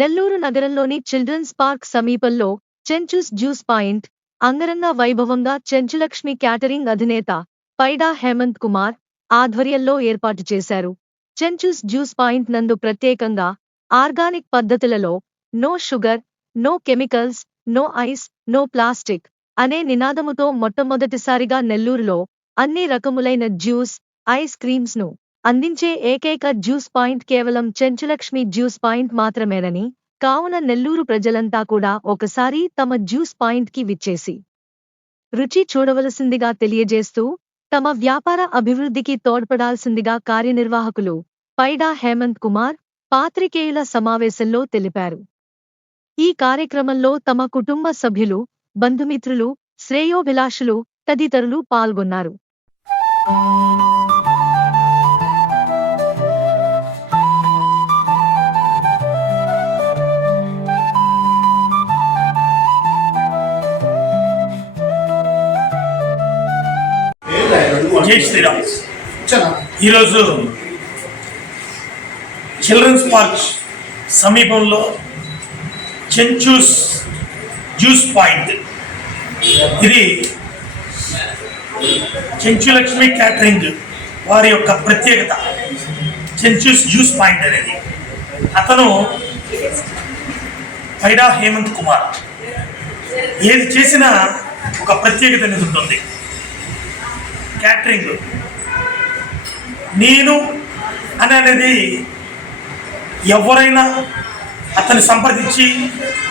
నెల్లూరు నగరంలోని children's park సమీపంలో Chenchus juice point అంగరంగ వైభవంగా చెంచులక్ష్మి క్యాటరింగ్ అధినేత పైడా హేమంత్ కుమార్ ఆధ్వర్యంలో ఏర్పాటు చేశారు. చెంచూస్ జ్యూస్ పాయింట్ నందు ప్రత్యేకంగా ఆర్గానిక్ పద్ధతులలో no sugar, no chemicals, no ice, no plastic అనే నినాదముతో మొట్టమొదటిసారిగా నెల్లూరులో అన్ని రకములైన జ్యూస్, ఐస్ క్రీమ్స్ ను అందించే ఏకైక జ్యూస్ పాయింట్ కేవలం చెంచులక్ష్మి జ్యూస్ పాయింట్ మాత్రమేనని, కావున నెల్లూరు ప్రజలంతా కూడా ఒకసారి తమ జ్యూస్ పాయింట్ కి విచ్చేసి రుచి చూడవలసిందిగా తెలియజేస్తూ తమ వ్యాపార అభివృద్ధికి తోడ్పడాల్సిందిగా కార్యనిర్వాహకులు పైడా హేమంత్ కుమార్ పాత్రికేయుల సమావేశంలో తెలిపారు. ఈ కార్యక్రమంలో తమ కుటుంబ సభ్యులు, బంధుమిత్రులు, శ్రేయోభిలాషులు తదితరులు పాల్గొన్నారు. జై శ్రీరామ్. ఈరోజు చిల్డ్రన్స్ పార్క్ సమీపంలో చెంచూస్ జ్యూస్ పాయింట్, ఇది చెంచులక్ష్మి క్యాటరింగ్ వారి యొక్క ప్రత్యేకత. చెంచూస్ జ్యూస్ పాయింట్ అనేది అతను పైడా హేమంత్ కుమార్ ఏది చేసినా ఒక ప్రత్యేకత అనేది ఉంటుంది. క్యాటరింగ్ నేను అనేది ఎవరైనా అతన్ని సంప్రదించి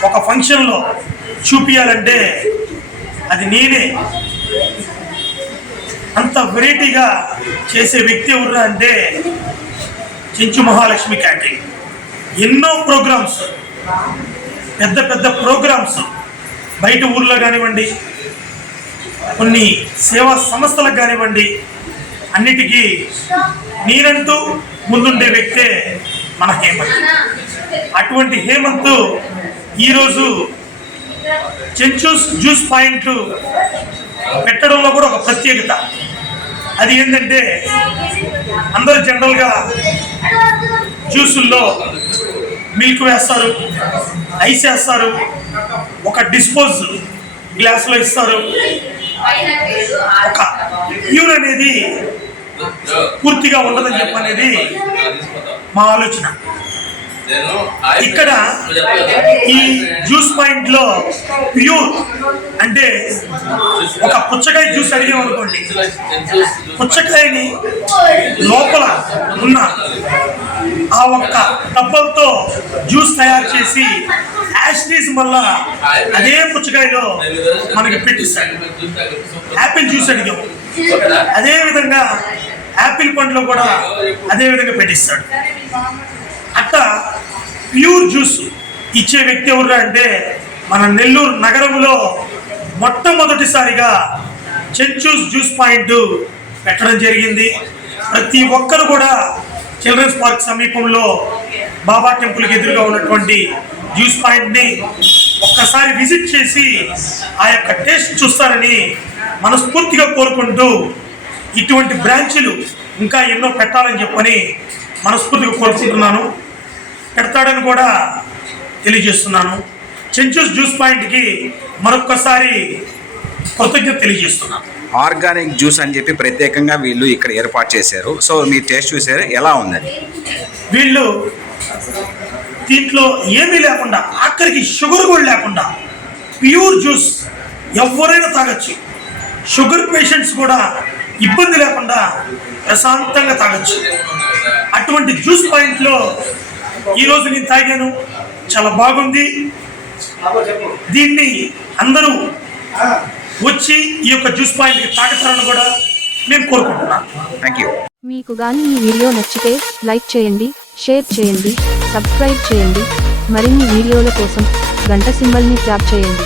ఒక ఫంక్షన్లో చూపించాలంటే అది నేనే. అంత వెరైటీగా చేసే వ్యక్తి ఎవరు అంటే చెంచు మహాలక్ష్మి క్యాటరింగ్. ఎన్నో ప్రోగ్రామ్స్, పెద్ద పెద్ద ప్రోగ్రామ్స్ బయట ఊర్లో కానివ్వండి, కొన్ని సేవా సంస్థలకు కానివ్వండి, అన్నిటికీ నేనంటూ ముందుండే వ్యక్తే మన హేమంత్. అటువంటి హేమంత్ ఈరోజు చెంచూస్ జ్యూస్ పాయింట్ పెట్టడంలో కూడా ఒక ప్రత్యేకత. అది ఏంటంటే అందరూ జనరల్గా జ్యూసుల్లో మిల్క్ వేస్తారు, ఐస్ వేస్తారు, ఒక డిస్పోజ్ గ్లాసులో ఇస్తారు. ఒక ప్యూర్ అనేది పూర్తిగా ఉండదని చెప్పనేది మా ఆలోచన. ఇక్కడ ఈ జ్యూస్ పాయింట్ లో ప్యూర్ అంటే ఒక పుచ్చకాయ జ్యూస్ అడిగామనుకోండి, పుచ్చకాయని లోపల ఉన్న ఆ ఒక్క డబ్బలతో జ్యూస్ తయారు చేసి యాష్ మళ్ళా అదే పుచ్చకాయలో మనకి పెట్టిస్తాడు. యాపిల్ జ్యూస్ అడిగాము, అదే విధంగా యాపిల్ పండ్లో కూడా అదే విధంగా పెట్టిస్తాడు. అట్లా ప్యూర్ జ్యూస్ ఇచ్చే వ్యక్తి ఎవరు అంటే మన నెల్లూరు నగరంలో మొట్టమొదటిసారిగా చెంచూస్ జ్యూస్ పాయింట్ పెట్టడం జరిగింది. ప్రతి ఒక్కరు కూడా చిల్డ్రన్స్ పార్క్ సమీపంలో బాబా టెంపుల్కి ఎదురుగా ఉన్నటువంటి జ్యూస్ పాయింట్ని ఒక్కసారి విజిట్ చేసి ఆ యొక్క టేస్ట్ చూస్తారని మనస్ఫూర్తిగా కోరుకుంటూ, ఇటువంటి బ్రాంచీలు ఇంకా ఎన్నో పెట్టాలని చెప్పని మనస్ఫూర్తిగా కోరుకుంటున్నాను. పెడతాడని కూడా తెలియజేస్తున్నాను. చెంచూస్ జ్యూస్ పాయింట్కి మరొక్కసారి కృతజ్ఞత తెలియజేస్తున్నాను. ఆర్గానిక్ జ్యూస్ అని చెప్పి ప్రత్యేకంగా వీళ్ళు ఇక్కడ ఏర్పాటు చేశారు. సో మీరు టేస్ట్ చూసారు, ఎలా ఉందని? వీళ్ళు దీంట్లో ఏమీ లేకుండా, ఆఖరికి షుగర్ కూడా లేకుండా ప్యూర్ జ్యూస్ ఎవరైనా తాగొచ్చు. షుగర్ పేషెంట్స్ కూడా ఇబ్బంది లేకుండా ప్రశాంతంగా తాగొచ్చు. అటువంటి జ్యూస్ పాయింట్లో ఈరోజు నేను తాగాను, చాలా బాగుంది. దీన్ని అందరూ వచ్చి ఈ యొక్క జ్యూస్ పాయింట్కి తాగుతారని కూడా నేను కోరుకుంటున్నాను. Thank you. మీకు కానీ ఈ వీడియో నచ్చితే లైక్ చేయండి, షేర్ చేయండి, సబ్స్క్రైబ్ చేయండి. మరిన్ని వీడియోల కోసం గంట సింబల్ని ట్యాప్ చేయండి.